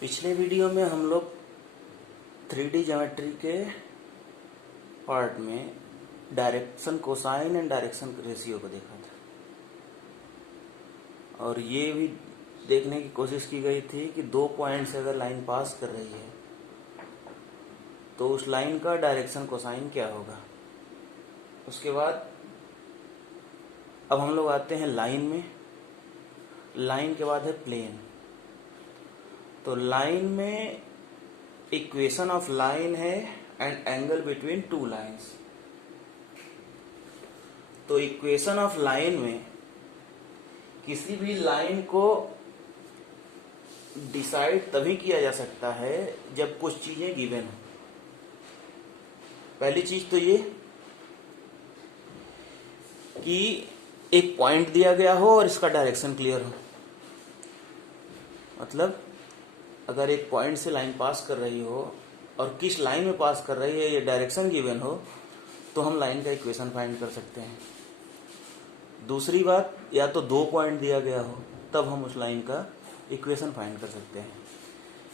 पिछले वीडियो में हम लोग 3D ज्योमेट्री के पार्ट में direction cosine and direction ratio को देखा था, और ये भी देखने की कोशिश की गई थी कि 2 पॉइंट से अगर लाइन पास कर रही है तो उस लाइन का डायरेक्शन कोसाइन क्या होगा। उसके बाद अब हम लोग आते हैं लाइन में। लाइन के बाद है प्लेन। तो लाइन में इक्वेशन ऑफ लाइन है and angle between two lines. तो इक्वेशन ऑफ लाइन में किसी भी लाइन को डिसाइड तभी किया जा सकता है जब कुछ चीजें गिवन हो। पहली चीज तो ये कि एक पॉइंट दिया गया हो और इसका डायरेक्शन क्लियर हो। मतलब अगर एक पॉइंट से लाइन पास कर रही हो और किस लाइन में पास कर रही है ये डायरेक्शन गिवन हो तो हम लाइन का इक्वेशन फाइंड कर सकते हैं। दूसरी बात, या तो 2 पॉइंट दिया गया हो तब हम उस लाइन का इक्वेशन फाइंड कर सकते हैं।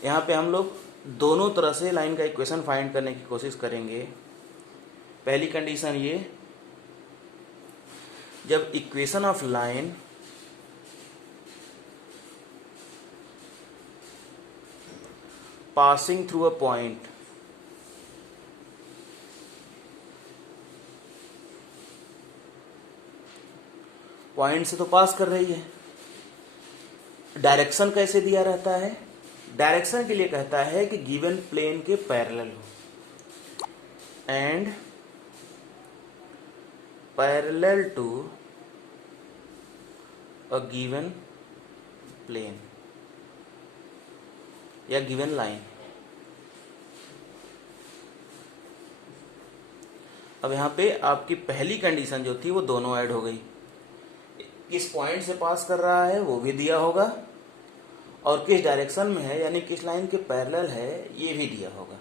यहाँ पे हम लोग दोनों तरह से लाइन का इक्वेशन फाइंड करने की कोशिश करेंगे। पहली कंडीशन ये, जब equation of line passing through a point point से तो पास कर रही है, डायरेक्शन कैसे दिया रहता है? डायरेक्शन के लिए कहता है कि गिवन प्लेन के पैरेलल हो and parallel to a given plane या गिवन लाइन। अब यहां पे आपकी पहली कंडीशन जो थी वो दोनों ऐड हो गई। किस पॉइंट से पास कर रहा है वो भी दिया होगा और किस डायरेक्शन में है यानी किस लाइन के पैरेलल है ये भी दिया होगा।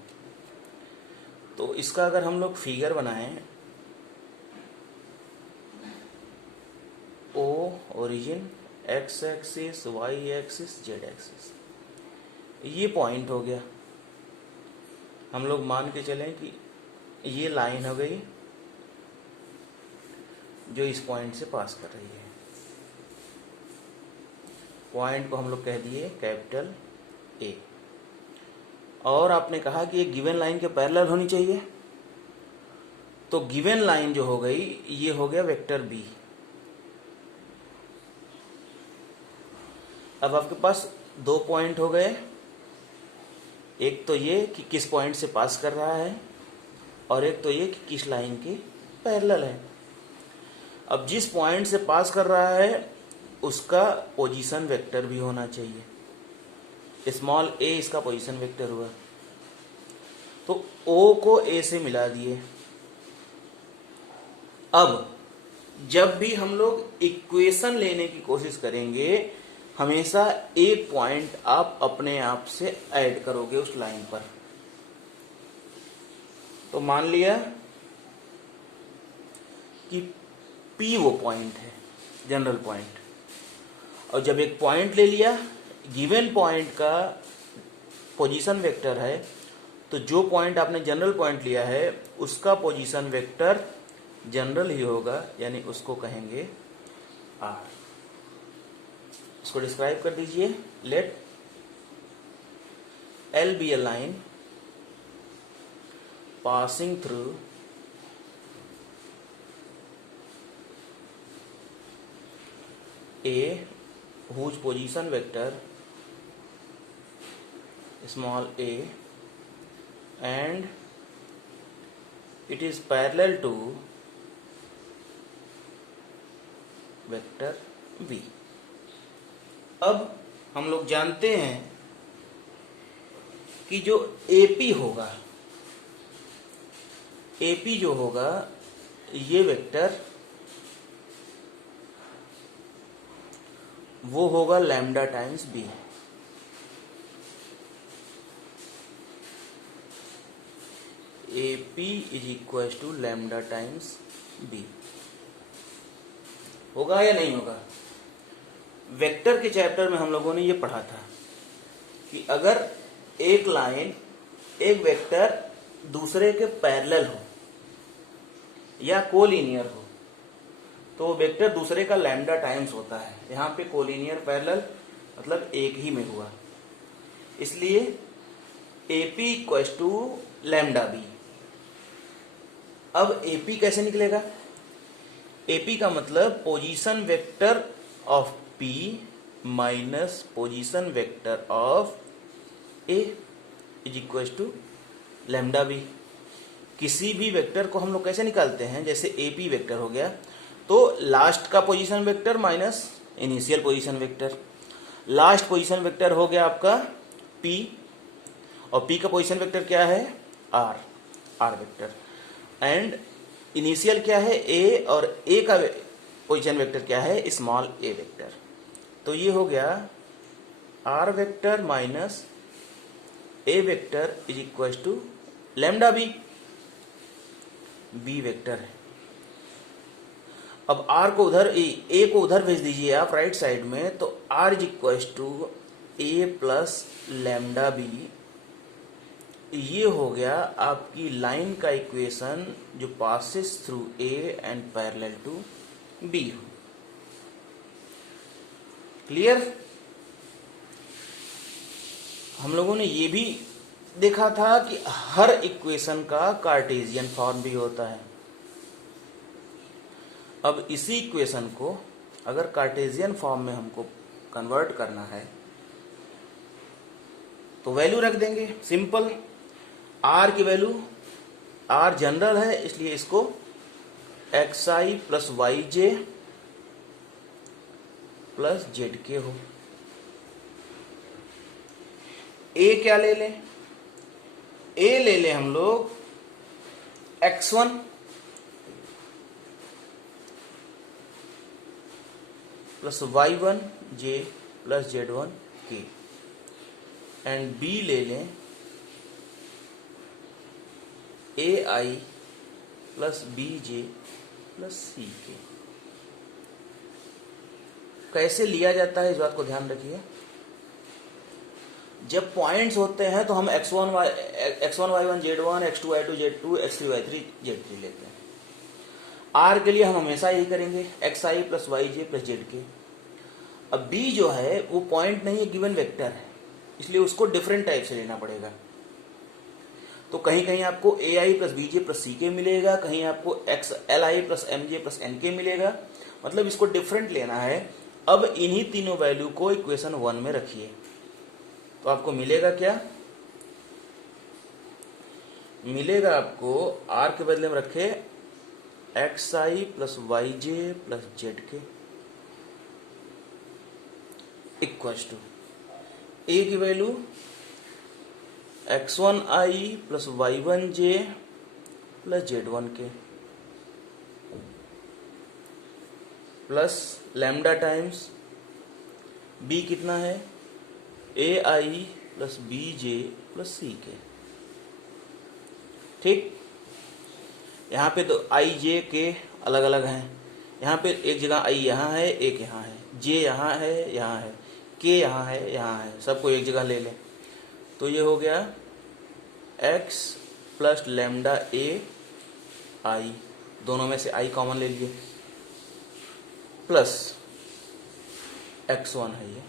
तो इसका अगर हम लोग फिगर बनाएं, O origin, X axis, Y axis, Z axis, ये पॉइंट हो गया। हम लोग मान के चलें कि ये लाइन हो गई जो इस पॉइंट से पास कर रही है। पॉइंट को हम लोग कह दिए कैपिटल ए, और आपने कहा कि ये गिवन लाइन के पैरेलल होनी चाहिए। तो गिवन लाइन जो हो गई ये हो गया वेक्टर बी। अब आपके पास 2 पॉइंट हो गए, एक तो ये कि किस पॉइंट से पास कर रहा है और एक तो ये कि किस लाइन के पैरेलल है। अब जिस पॉइंट से पास कर रहा है उसका पोजीशन वेक्टर भी होना चाहिए। स्मॉल ए इसका पोजीशन वेक्टर हुआ, तो ओ को ए से मिला दिए। अब जब भी हम लोग इक्वेशन लेने की कोशिश करेंगे हमेशा एक पॉइंट आप अपने आप से ऐड करोगे उस लाइन पर। तो मान लिया कि P वो पॉइंट है, जनरल पॉइंट, और जब एक पॉइंट ले लिया गिवन पॉइंट का पोजीशन वेक्टर है तो जो पॉइंट आपने जनरल पॉइंट लिया है उसका पोजीशन वेक्टर जनरल ही होगा, यानी उसको कहेंगे R। इसको डिस्क्राइब कर दीजिए। Let L be a line passing through A whose position vector small a and it is parallel to vector B। अब हम लोग जानते हैं कि जो AP होगा, AP जो होगा ये वेक्टर वो होगा lambda times B. AP is equal to lambda times B. होगा या नहीं होगा? वेक्टर के चैप्टर में हम लोगों ने ये पढ़ा था कि अगर एक लाइन एक वेक्टर दूसरे के पैरेलल हो या कोलिनियर हो तो वो वेक्टर दूसरे का लैम्डा टाइम्स होता है। यहाँ पे कोलिनियर पैरेलल मतलब एक ही में हुआ, इसलिए AP equals to lambda B. अब AP कैसे निकलेगा? AP का मतलब position vector of P minus position vector of A is equals to lambda B. किसी भी वेक्टर को हम लोग कैसे निकालते हैं? जैसे AP वेक्टर हो गया तो लास्ट का position vector minus initial position vector. Last position vector हो गया आपका P और P का पोजीशन वेक्टर क्या है? R vector. एंड इनिशियल क्या है? A और A का पोजीशन वेक्टर क्या है? Small a vector. तो ये हो गया R vector minus A vector is equal to lambda B. B vector है। अब R को उधर A को उधर भेज दीजिए आप राइट साइड में, तो R is equal to A plus lambda B. ये हो गया आपकी लाइन का इक्वेशन जो passes through A and parallel to B हो। क्लियर? हम लोगों ने ये भी देखा था कि हर इक्वेशन का कार्टेशियन फॉर्म भी होता है। अब इसी इक्वेशन को अगर कार्टेशियन फॉर्म में हमको कन्वर्ट करना है तो वैल्यू रख देंगे सिंपल। R की वैल्यू, R जनरल है इसलिए इसको xi plus yj plus zk हो। A क्या ले लें? A ले लें हम लोग x1 plus y1 j plus z1 k and B ले लें ai plus bj plus ck। कैसे लिया जाता है इस बात को ध्यान रखिए। जब पॉइंट्स होते हैं तो हम x1 y1 z1, x2 y2 z2, x3 y3 z3 लेते हैं। R के लिए हम हमेशा यही करेंगे xi plus yj plus zk। अब B जो है वो पॉइंट नहीं है, गिवन वेक्टर है, इसलिए उसको डिफरेंट टाइप से लेना पड़ेगा। तो कहीं कहीं आपको ai plus bj plus ck मिलेगा, कहीं आपको li plus mj plus nk मिलेगा, मतलब इसको डिफरेंट लेना है। अब इन्हीं तीनों वैल्यू को इक्वेशन 1 में रखिए तो आपको मिलेगा क्या? मिलेगा आपको R के बदले में रखे xi plus yj plus zk equals to A की value x1i plus y1j plus z1k plus lambda times B कितना है? ai plus bj plus ck। ठीक, यहाँ पे तो i j k अलग अलग हैं। यहाँ पे एक जगह i यहाँ है, एक यहाँ है, j यहाँ है, यहाँ है, k यहाँ है, यहाँ है, सबको एक जगह ले लें तो ये हो गया x plus lambda a i, दोनों में से i कॉमन ले लिए, प्लस x1 है ये,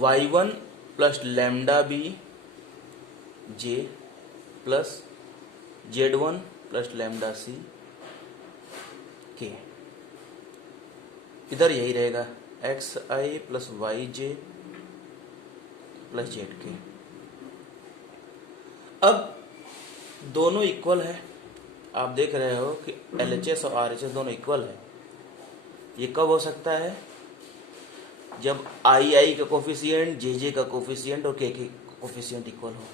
y1 plus lambda B j plus z1 plus lambda C के। इधर यही रहेगा xi plus yj plus zk। अब दोनों इक्वल है, आप देख रहे हो कि LHS और RHS दोनों इक्वल है। ये कब हो सकता है? जब i का कोफिशिएंट, jj का कोफिशिएंट और k के कोफिशिएंट इक्वल हो।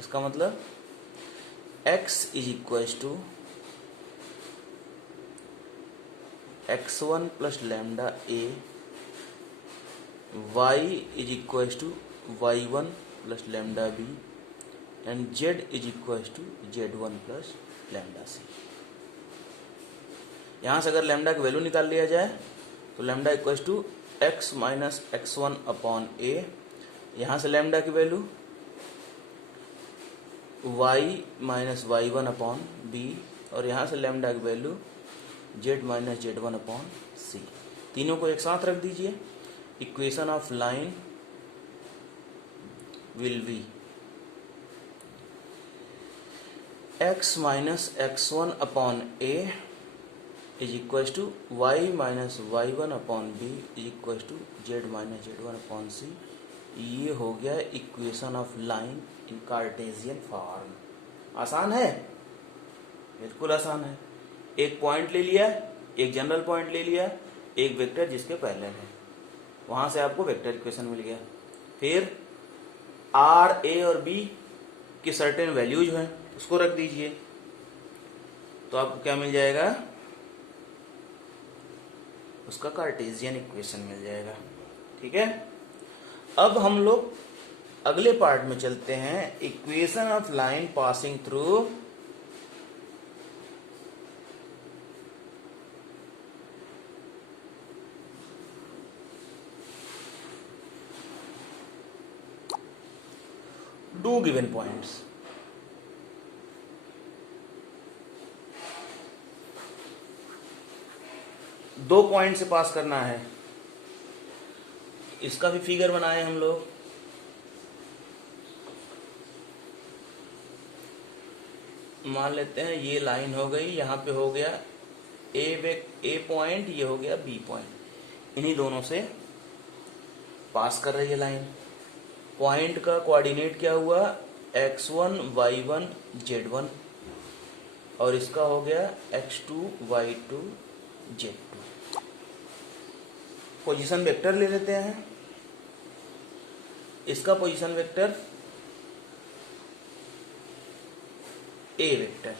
इसका मतलब x is equals to x1 plus lambda a, y is equals to y1 plus lambda b and z is equals to z1 plus lambda c। यहाँ से अगर lambda की वैल्यू निकाल लिया जाए तो lambda equals to x minus x1 upon a यहाँ से लैम्डा की value y minus Y one upon B, और यहाँ से लैम्डा की value z minus Z one upon C. तीनों को एक साथ रख दीजिए। Equation of line will be x minus X one upon A is equal to Y minus Y one upon B is equal to Z minus Z one upon सी। ये हो गया equation of line in Cartesian form. आसान है, बिल्कुल आसान है। एक point ले लिया, एक जनरल पॉइंट ले लिया, एक वेक्टर जिसके पैरेलल है, वहां से आपको वेक्टर इक्वेशन मिल गया। फिर आर, ए और बी की सर्टेन वैल्यूज हैं, उसको रख दीजिए, तो आपको क्या मिल जाएगा? उसका कार्टेशियन इक्वेशन मिल जाएगा। ठीक है, अब हम लोग अगले पार्ट में चलते हैं। Equation of line passing through two given points. दो पॉइंट से पास करना है। इसका भी फिगर बनाए हम लोग। मान लेते हैं ये लाइन हो गई, यहाँ पे हो गया ए पॉइंट, ये हो गया बी पॉइंट। इन्हीं दोनों से पास कर रही है लाइन। पॉइंट का कोऑर्डिनेट क्या हुआ? x1 y1 z1, और इसका हो गया x2 y2 z2। Position vector ले लेते हैं। इसका पोजीशन वेक्टर ए वेक्टर,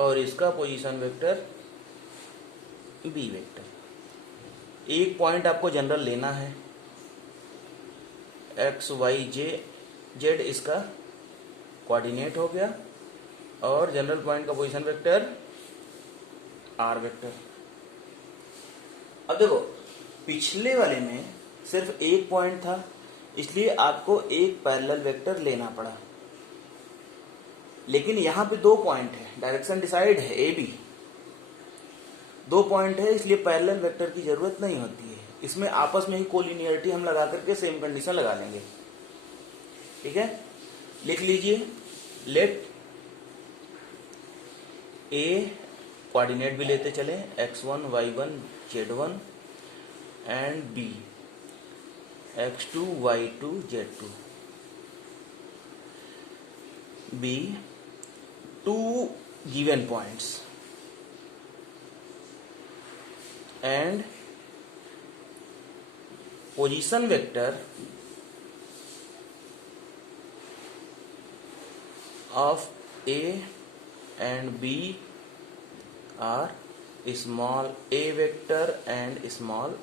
और इसका पोजीशन वेक्टर बी वेक्टर। एक पॉइंट आपको जनरल लेना है, एक्स वाई जेड इसका कोऑर्डिनेट हो गया, और जनरल पॉइंट का पोजीशन वेक्टर आर वेक्टर। अब देखो, पिछले वाले में सिर्फ एक पॉइंट था, इसलिए आपको एक पैरेलल वेक्टर लेना पड़ा। लेकिन यहां पे दो पॉइंट है, डायरेक्शन डिसाइड है ए बी, दो पॉइंट है, इसलिए पैरेलल वेक्टर की जरूरत नहीं होती है। इसमें आपस में ही कोलिनियरिटी हम लगा करके सेम कंडीशन लगा लेंगे। ठीक है, लिख लीजिए। लेट ए कोऑर्डिनेट भी लेते चले, x1 y1 z1, and b x2 y2 z2। b two given points and position vector of A and B are small a vector and small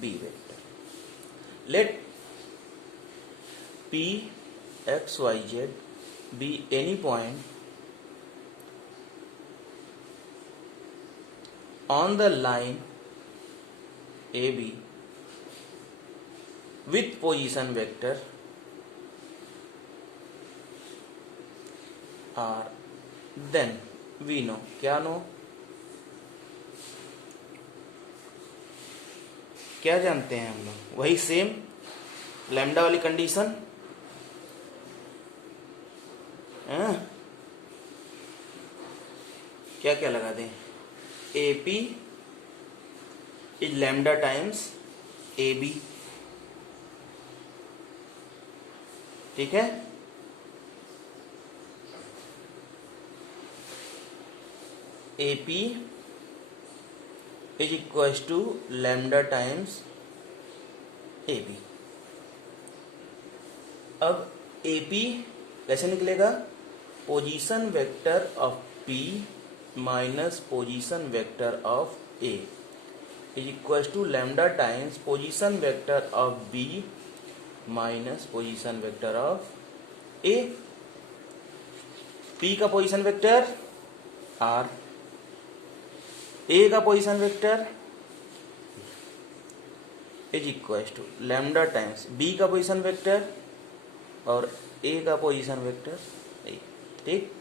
b vector. Let P x y z be any point on the line AB with position vector R, then we know, क्या no, क्या जानते हैं हम लोग? वही same lambda वाली condition. क्या क्या लगा दें? AP is lambda times AB। ठीक है, AP is equals to lambda times AB। अब AP कैसे निकलेगा? Position vector of P minus position vector of A is equal to lambda times position vector of B minus position vector of A। P का position vector R, A का position vector, is equal to lambda times B का position vector और A का position vector A, ठीक।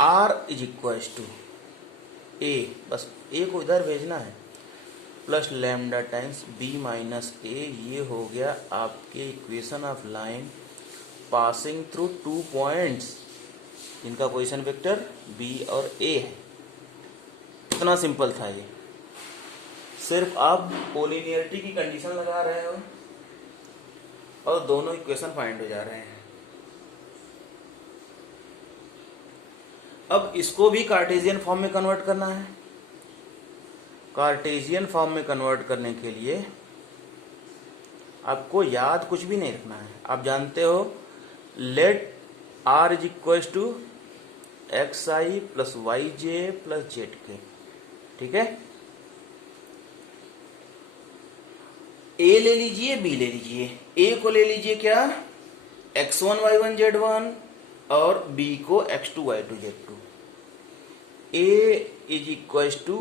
R is equal to A, बस A को इधर भेजना है, plus lambda times B minus A. ये हो गया आपके equation of line passing through 2 points जिनका पोजीशन वेक्टर बी और ए है। इतना सिंपल था ये। सिर्फ आप कोलिनियरिटी की कंडीशन लगा रहे हो और दोनों इक्वेशन फाइंड हो जा रहे हैं। अब इसको भी कार्टेशियन फॉर्म में कन्वर्ट करना है। कार्टेशियन फॉर्म में कन्वर्ट करने के लिए आपको याद कुछ भी नहीं रखना है। आप जानते हो let R is equal to X I plus Y J plus Z K, ठीक है। ए ले लीजिए, बी ले लीजिए। ए को ले लीजिए क्या, x1 y1 z1 और बी को x2 y2 z2। A is equal to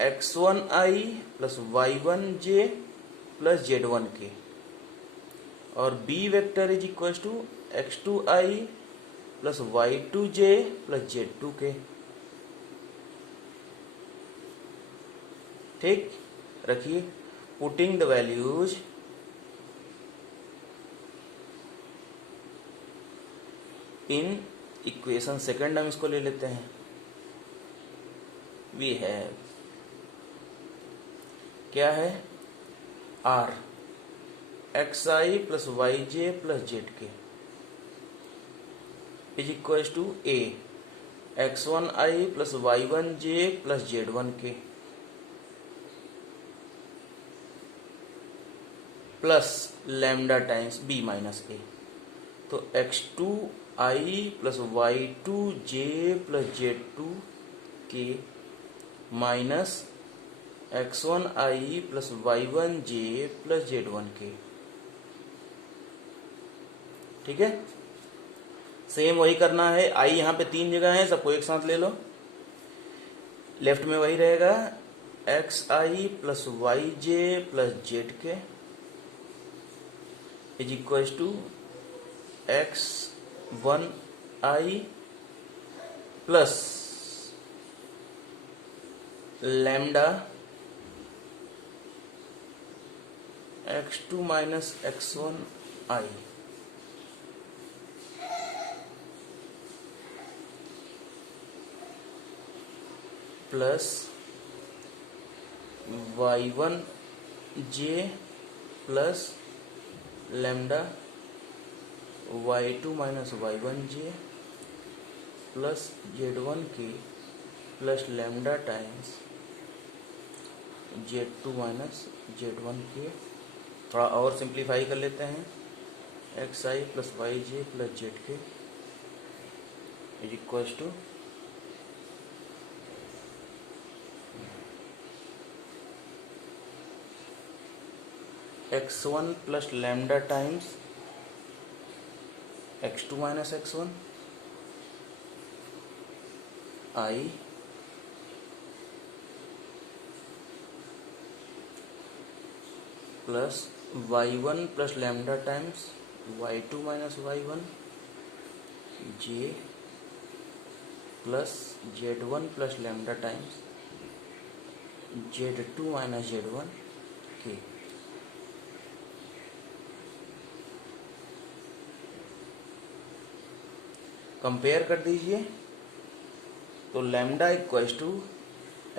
x1 i plus y1 j plus z1 K और B vector is equal to x2 i plus y2 j plus z2 K, ठीक। रखिए, putting the values in equation second, हम इसको ले लेते हैं। We have, क्या है, R X I plus Y J plus Z K is equal to A x1 i plus y1 j plus z1 K plus lambda times B minus ए। तो x2 i plus y2 j plus z2 के minus x1 i plus y1 j plus z1 के, ठीक है। Same वही करना है। i यहाँ पे 3 जगह है, सबको एक साथ ले लो। लेफ्ट में वही रहेगा X I plus Y J plus Z K is equal to x1 i plus lambda x2 minus x1 i plus y1 j plus lambda y2 minus y1 j plus z1 K plus lambda times z2 minus z1 के। थोड़ा और simplify कर लेते हैं, X I plus Y J plus Z K is equal to x1 plus lambda times x2 minus x1 i plus y1 plus lambda times y2 minus y1 j plus z1 plus lambda times z2 minus z1 K. Compare कर दीजिए तो lambda equal to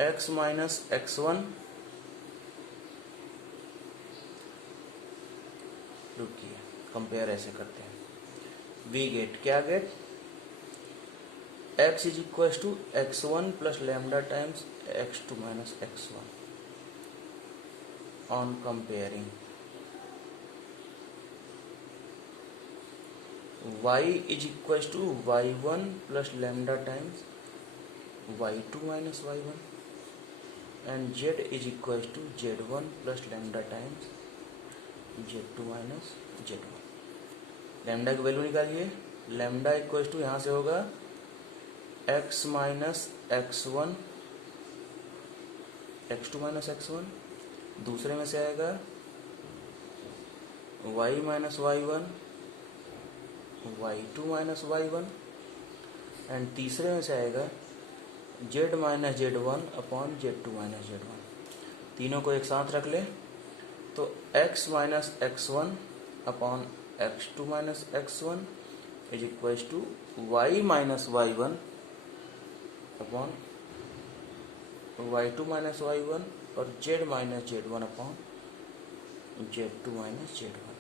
X minus x1, रुकिए compare ऐसे करते हैं। We get, क्या get, x is equal to x1 plus lambda times x2 minus x1 on comparing y is equal to y1 plus lambda times y2 minus y1 and z is equal to z1 plus lambda times z2 minus z1। Lambda की value निकालिए। Lambda equal to यहाँ से होगा x minus x1 x2 minus x1 दूसरे में से आएगा y minus y1, y2 minus y1, and तीसरे में से आएगा z minus z1 upon z2 minus z1। तीनों को एक साथ रख ले तो x minus x1 upon x2 minus x1 is equals to y minus y1 upon y2 minus y1 और z minus z1 upon z2 minus z1।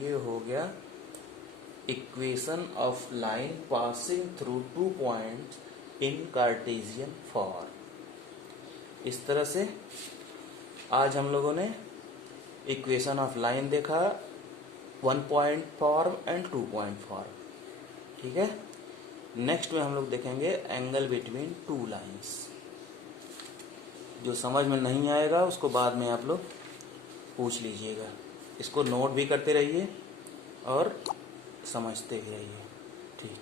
ये हो गया equation of line passing through 2 points in Cartesian form. इस तरह से आज हम लोगों ने इक्वेशन ऑफ लाइन देखा 1 point form and 2 point form. ठीक है, नेक्स्ट में हम लोग देखेंगे एंगल बिटवीन 2 लाइंस। जो समझ में नहीं आएगा उसको बाद में आप लोग पूछ लीजिएगा। इसको नोट भी करते रहिए और समझते भी रहिए। ठीक।